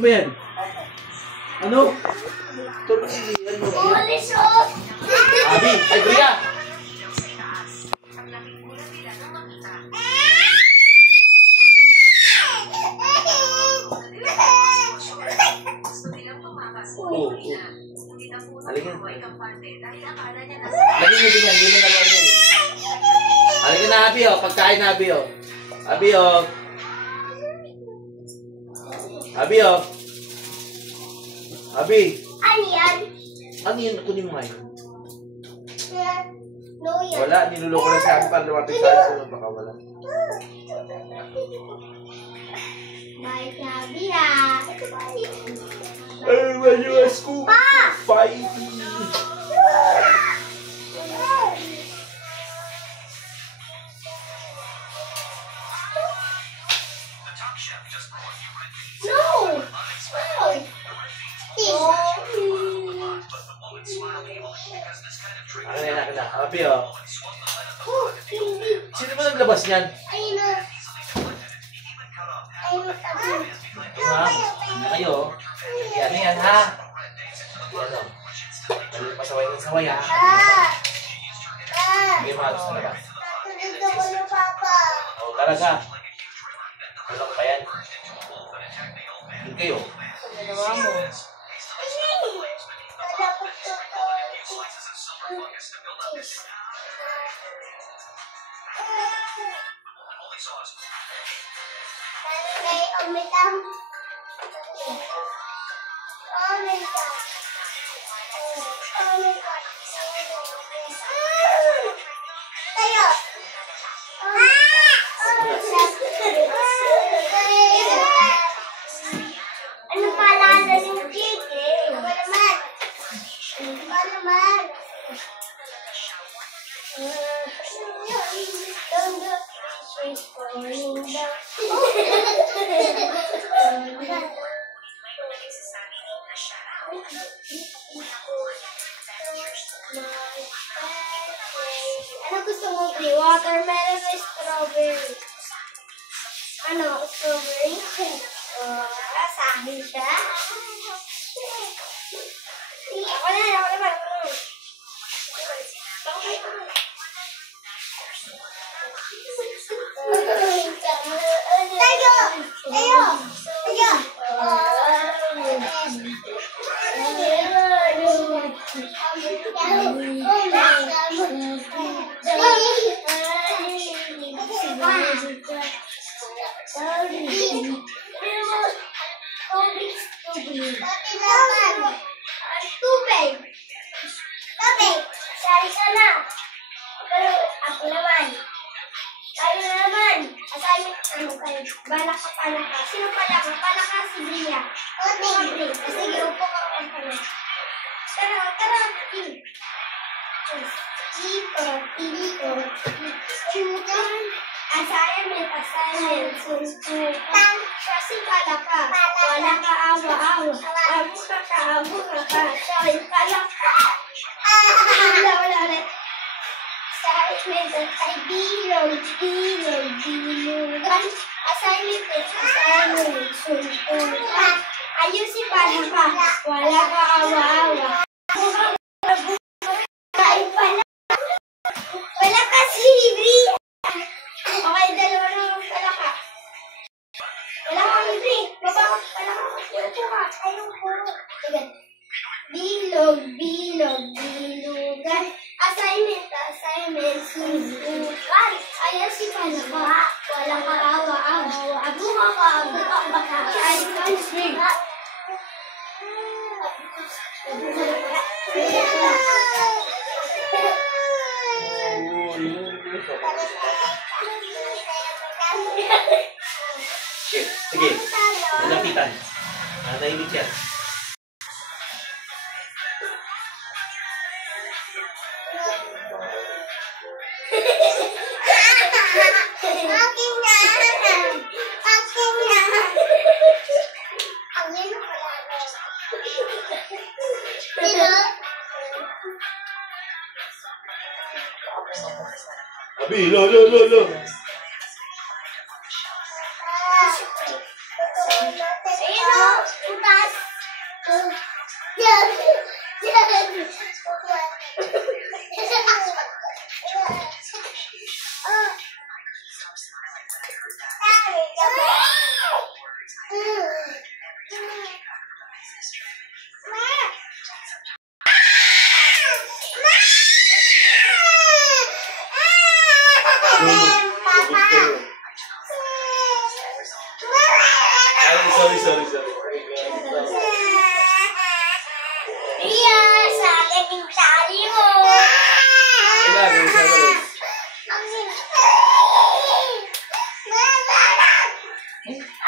ba yan? Ano? Tulungan mo. Abi, ay Bria! Oo. Halika na. Lagi mo din yan, hindi mo nagawa yan. Halika na, Abi, oh. Pagkain na, Abi, oh. Abi, oh. Abi, oh. Abi. Ano yan? Ano yun? Kunin mo nga yun. No yan. Wala, niluloko lang sa akin para lumapit sa akin. Baka wala. Bye, Abi, ha. Ay, when you are school, fighting. Akin na. Abi, oh. Sino ba naglabas niyan? Ayun na. Ayun na, Abi. Ha? Kayo? Yan, ha? Ano? Pasaway ng saway, ha? Hindi mahalos na ba? Natulog ako ng papa. Oo, talaga. Ano pa yan? Hindi kayo. Ginawa mo. Ano pala ng chicken? Palaman. Ano gusto mo, Bri? Watermelon o strawberry? Ano? Strawberry? Sa akin siya? Ako naman. Sari ka na. Pero ako naman. Tayo naman. Assignment, ano kayo? Balak ka. Sino pala ka? Pala ka si Bria. Sige, upo ka ako pala. Tara. Assignment. Suntukan. Kasi pala ka. Wala ka awa-awa. Amo ka. Sorry, pala ka. Wala. Assignment ay bilugan. Assignment. Suntukan. Ayusin pala ka. Wala ka awa-awa. Wala ka si Bria. Okay, dalawa na pala ka. Wala ka si Bria. Baba ka pala ka. Upo ka. Ayoko. Sige. Bilugan. Assignment. Suntukan. Ayusin pala ka. Wala ka awa-awa. Abu ka. Ayusin ka. Sige, nalapitan. Nahimik yan. Abi, lo. Bukas. Sorry. Iya, sa akin yung tali mo. Kailangan sa ulit.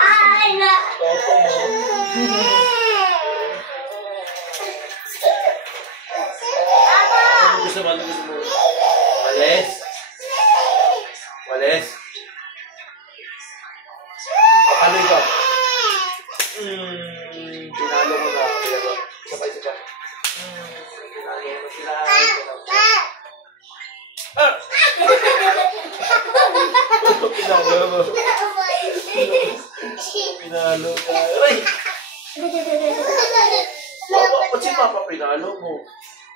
Ay, na. Toto mo. Ano gusto mo? Walis? Ano ito? Pinalo mo na. Isa pa. Pinalo mo sila. Pinalo mo. Pinalo ka. Ay! Ba't si Papa pinalo mo?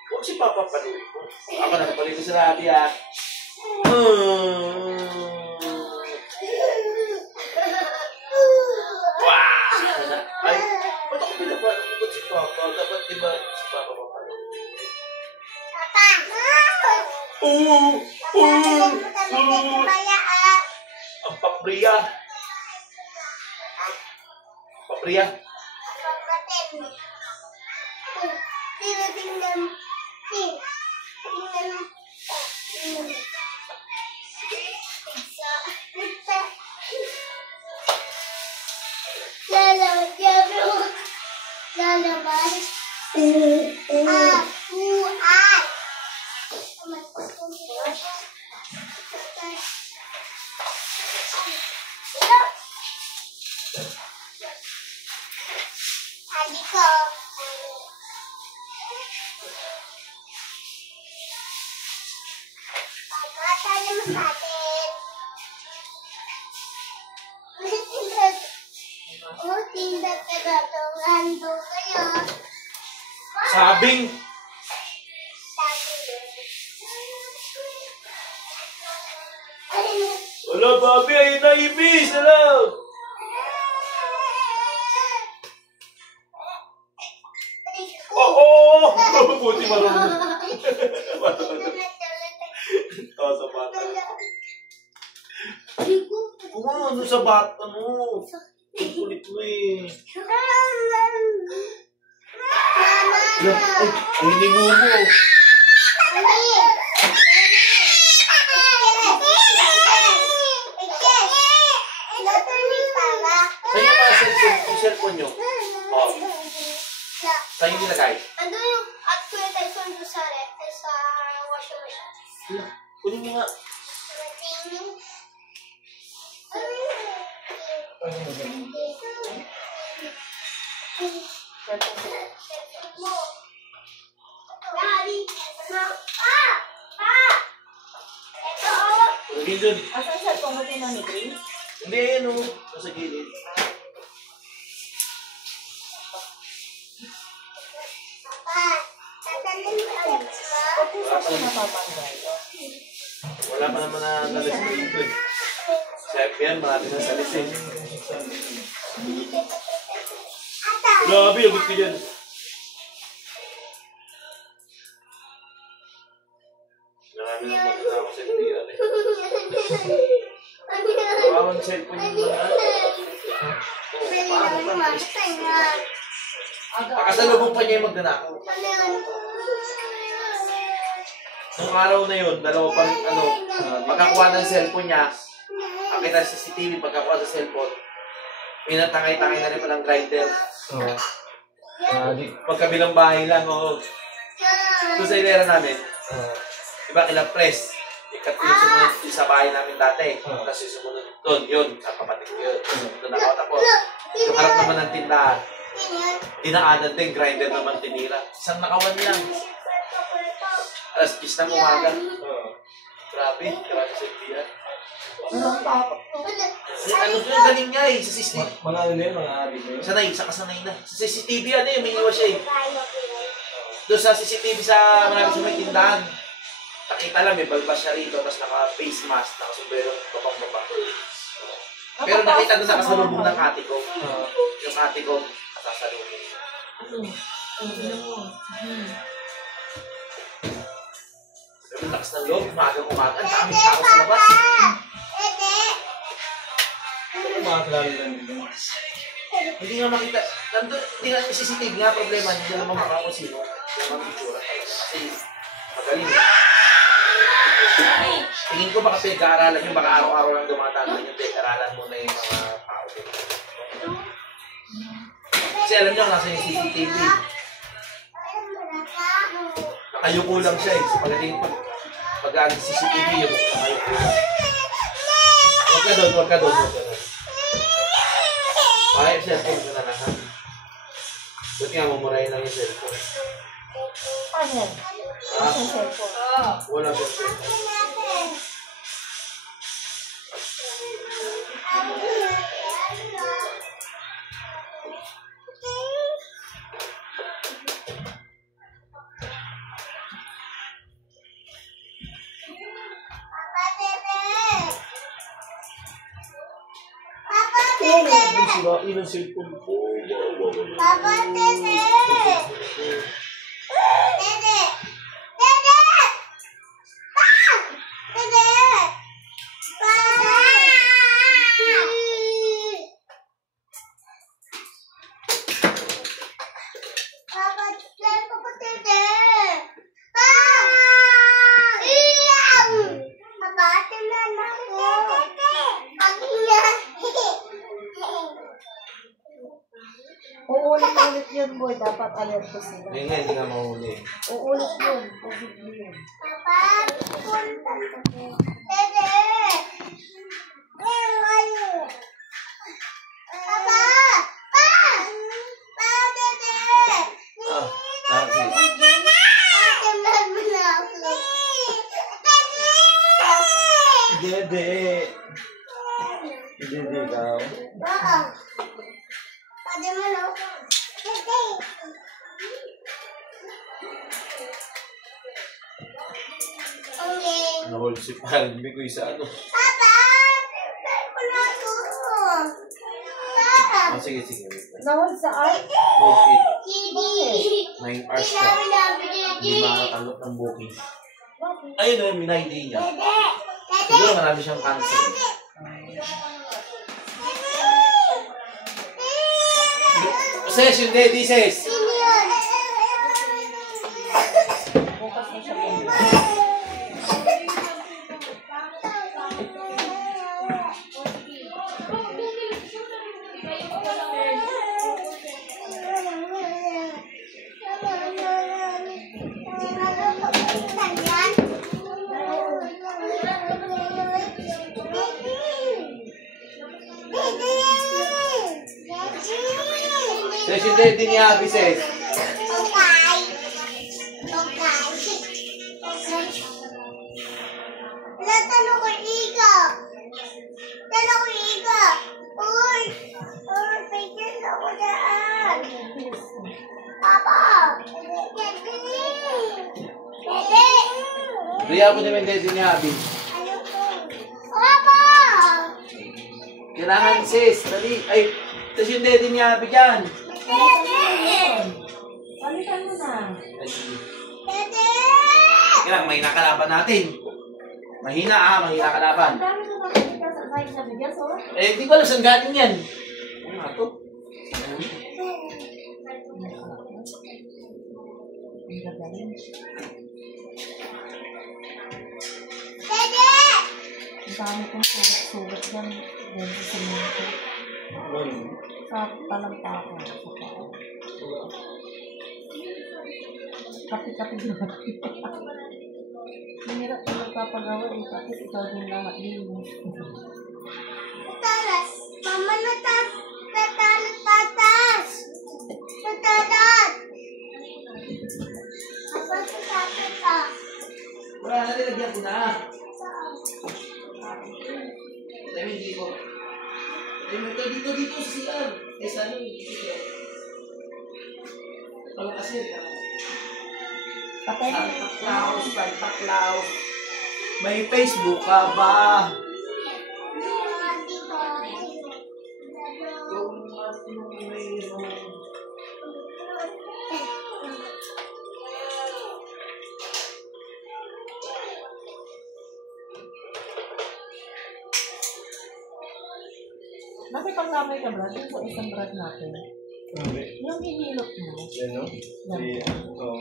Huwag si Papa paluin mo. Ako nagpalit ko sa labi ah. Ay, ba't ako pinapalo mo? Ba't si Papa? Dapat diba si Papa papaluin? Ang papriya. Sabing. Wala, Bobby. Ayun na, ibis. Hello. Buti marunong. Sa bata. Ano sa bata mo? Ang kulit mo eh. Ay, hinimu mo. Saan yung mga cellphone nyo? Oh. Saan yung nilagay? Ando yung at kuya Tyson doon sa washing machine. Kunin mo nga. Lagay dun. Asan siya itong mutin na ni Grace? Hindi, yan o. Nasa gilid. Pag-usap siya napapanggal. Wala pa naman na nalis dito eh. Sa FBN, marami na salis eh. Grabe, abot ko dyan. Marami na magkakama sa FBN eh. Bawang cellphone yung mga. Pakasalubong pa niya yung magdanakaw. Nung araw na yun, dalawa pang pagkakuha ng cellphone niya, nakita sa CCTV, pagkakuha sa cellphone, pinatangay-tangay na rin palang grinder. Magkabilang bahay lang, oo. Doon sa ilera namin, diba kila press, ikat yung sumunod sa bahay namin dati, tapos yung sumunod doon, yun, sa kapatid ko yun. Doon ako tapos, yung harap naman ng tindahan, dinaanan din, grinder naman tinira. Isang nakawan lang. Alas 10 ng umaga. Grabe sa FBN. Anong takot mo? Ano yun, galing niya eh, sa CCTV. Mga ano yun, mga adik na yun. Sanay, sa kasanay na. Sa CCTV ano yun, may iwas siya eh. Doon sa CCTV sa marami sa may tindahan. Nakita lang, may balbas siya rito, tapos naka-face mask, nakasumberong babang-babang. Pero nakita doon nakasalubong ng ate ko. Yung ate ko, nakasalubong. Pero lakas ng loob, umagang-umaga, ang daming tao sa labas. Ano mga klaro lang dito? Hindi nga makita, hindi nga yung CCTV nga problema, hindi na naman makakusino. Hindi naman picture talaga. Kasi magaling eh. Tingin ko baka pinag-aaralan nyo, baka araw-araw lang dumatanda nyo, pinag-aaralan mo na yung mga tao dito. Kasi alam nyo, nasa yung CCTV. Nakayuko lang siya eh. So pagdating pag CCTV yung nakayuko lang. Huwag ka doon, huwag ka doon, huwag ka doon. Ay, cellphone ko na lang ha. Ba't nga mamurahin lang yung cellphone? Ano yan? Ha? Yung cellphone. Wala cellphone. Sirain ang cellphone ko. Papa, Tete! Tete! Tete! Pa! Tete! Pa! Papa, Tete! Pa! Iyaw! Papa, tingnan ako. Pag-iyan. Uulit-ulit yun, boy. Dapat alerto sila. Ngayon nga, hindi nga mahuli. Uulit yun. Posible yun. Papa, punta. Tete! Papa! Pa! Pa, Tete! Sige. Tingnan mo na ako. Dede. Dede daw. Oo. Pwede mo na ako. Tete! Okay. Nahuli si parang Bigoy sa ano. Papa! Tingnan ko na ako. Papa! Oh, sige, sige. Wait lang. Nawal saan? Bukit. Hindi. 9 hours siya. Hindi makatanggap ng booking. Ayun o, yung ID niya. Tete! Tete! Siguro marami siyang cancel. Ses, yung daddy, ses. Sino yun? Bukas na siya bumili. Ses, yung daddy ni Abby, ses. Okay. Wala, tanong ko iga. Tanong ko iga. Uy! Uy, pagyan ako daan. Papa! Dede! Dede! Riya ko naman yung daddy ni Abby. Ayoko. Papa! Kailangan, sis. Dali. Ay, tapos yung daddy ni Abby dyan. Dede! Palitan mo na. Ay, sige. Dede! Kailangan, mahina kalaban natin. Mahina mahina kalaban. Ang dami na nakikita sa side na bigas, oh. Eh, di ko alam saan galing yan. Ano nga to? Ang gagaling. Dede! Ang dami kong sugat-sugat yan. Dahil sa semento. Sa talampako. Sa paa. Kapi-kapi na. Mahirap na magpapagawa eh. Tapos ikaw din lahat linis. Talas. Mama, natalas patas. Natalas. Apa sasakit ka? Wala na, nilagyan ko na. Dahil hindi ko. Dito, sa CR. Eh, sa ano, dito. Walang kasi, Patay na Santa Claus. May Facebook ka ba? Kung ano mayroon. Nakipagkamay ka, Brad, yung sa isang Brad natin. Hindi. Yung hinilot mo. Yan, no? Oo.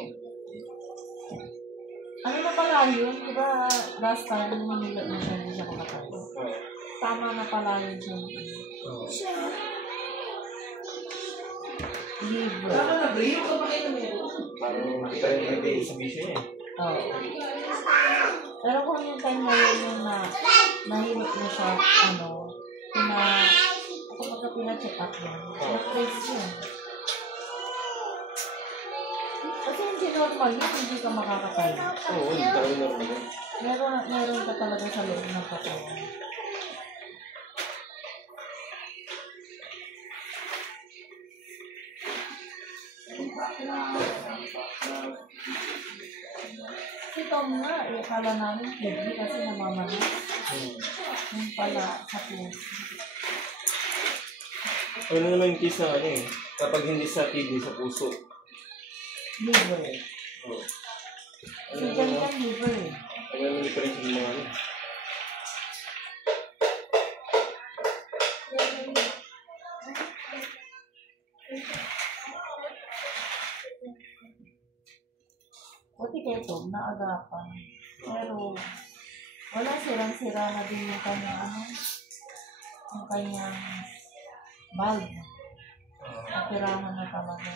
Ano na pala yun? Diba last time hinilot mo siya, hindi siya kumakain. Oo. Tama na pala yun siya. Oo. Libre. Tama na, Bri. Yung kapakain na meron. Parang makita rin yung sa bisyo niya. Oo. Pero kung yung time na yun yung nahilot mo siya, kapag pina-check up yan, na-trace yun. Kasi hindi normal yun, hindi ka makakatayo. Oo, hindi tayo normal. Meron ka talaga sa loob ng katawan. Si Tom nga, akala namin kidney kasi namamana. Yung pala sa puso. Ano naman yung case na kapag hindi sa kidney, sa puso. Liver. Oo. Si Jantan liver. Ano naman yung difference ng mga Buti kay Tom, naagapan. Pero, wala sirang-sira na din yung kanyang valve. Operahan na talaga.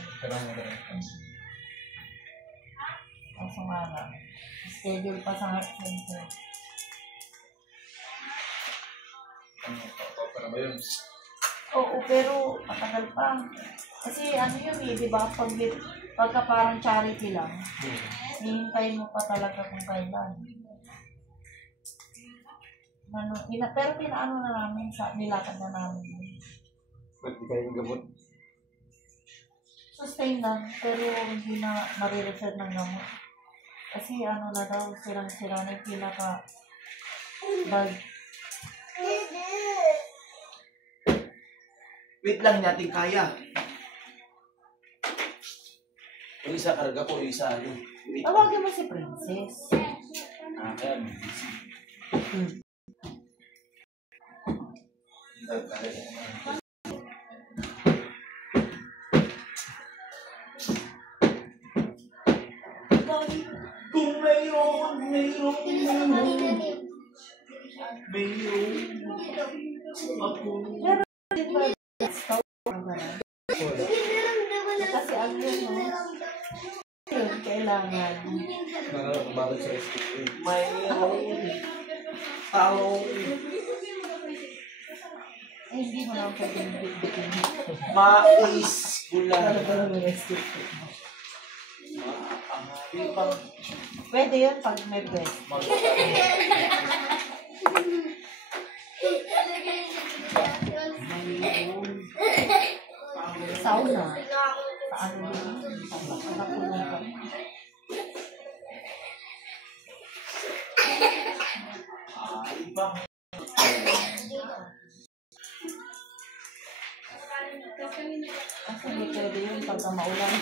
Kaso nga lang, schedule pa sa heart center. para ba yun? Oo, pero matagal pa. Kasi yun di ba? Pagka parang charity lang, hihintayin mo pa talaga kung kailan. Pero pinaano na namin, nilakad na namin. Ba't di kayo gamot? Sustain lang, pero hindi na marirefer ng gamot. Kasi na daw, sirang-sira na yung pinaka-bag. Wait lang natin kaya. Yung isa karga ko, yung isa Wait. Tawagin mo si Princess. Kaya kung mayroon ako. Pero din ba kasi yun, kailangan. Nakakabalik sa SPA. Mayroon talong Hindi mo lang pwedeng bitbitin. mais gulay. Pwede yun pag may breast. Sauna. Saan mo yun? Nakakulong ka. Kasi hindi pwede yun pagka maulan.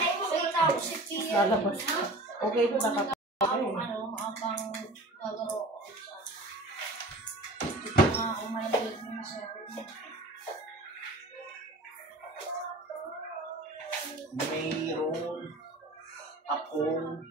Lalabas ka. Okay po nakapagod. Maabang gagaro ko. Umalabig mo siya. Mayroon akong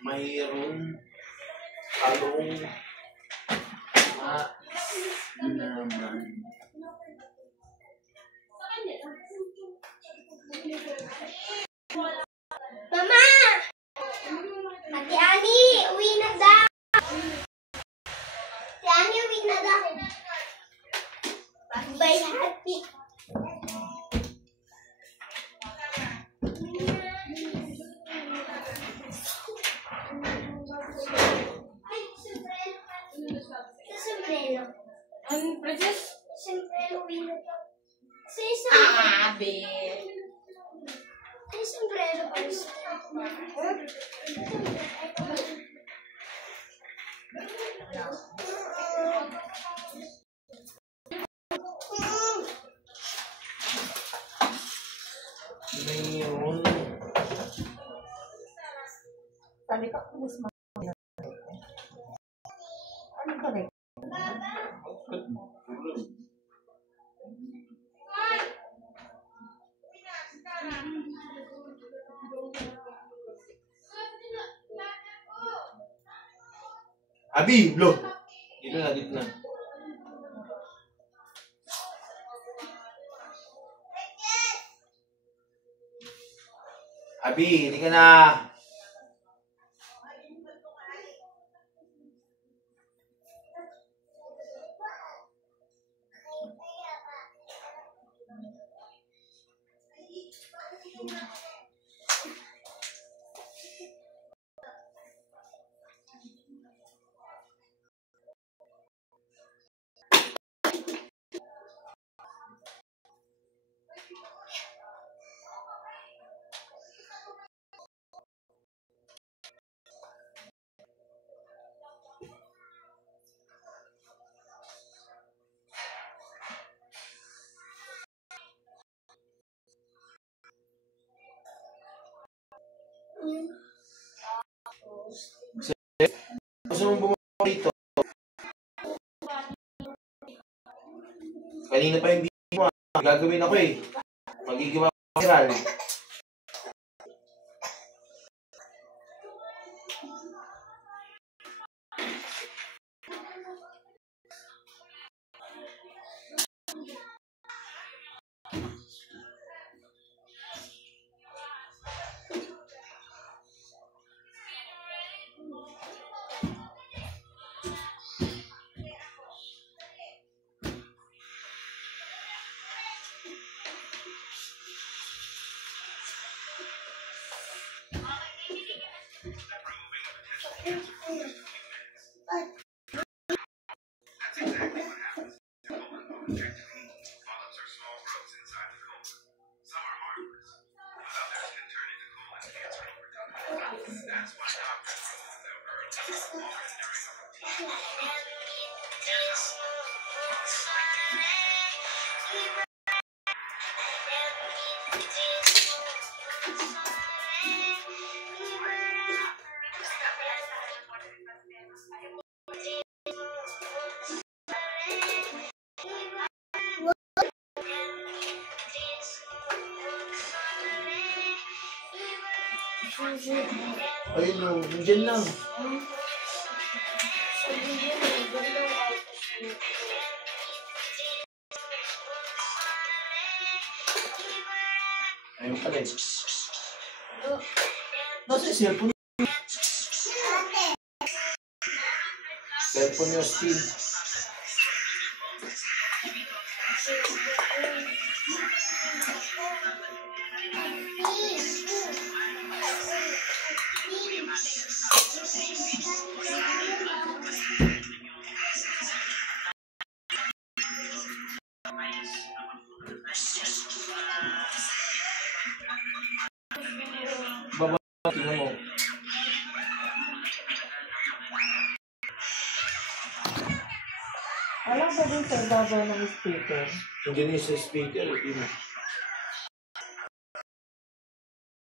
mayroon talong mais naman. Mama! Ate Ani, uwi na daw! Ate Ani, uwi na daw! Ngayon. Tali ka, pulis mo. Ano ba rin? Abi, lo. Dito na, dito na. Abi, hindi ka na. Gusto mong bumaba dito? Kanina pa yung video mo. Gagawin ako eh. Magiging viral. Ayun o, nandiyan lang. Ayun pala eh. Nasa yung cellphone? Cellphone yung still. Baba, tingnan mo. Alam ba din sa ibabaw ng speaker? Nandiyan yung sa speaker.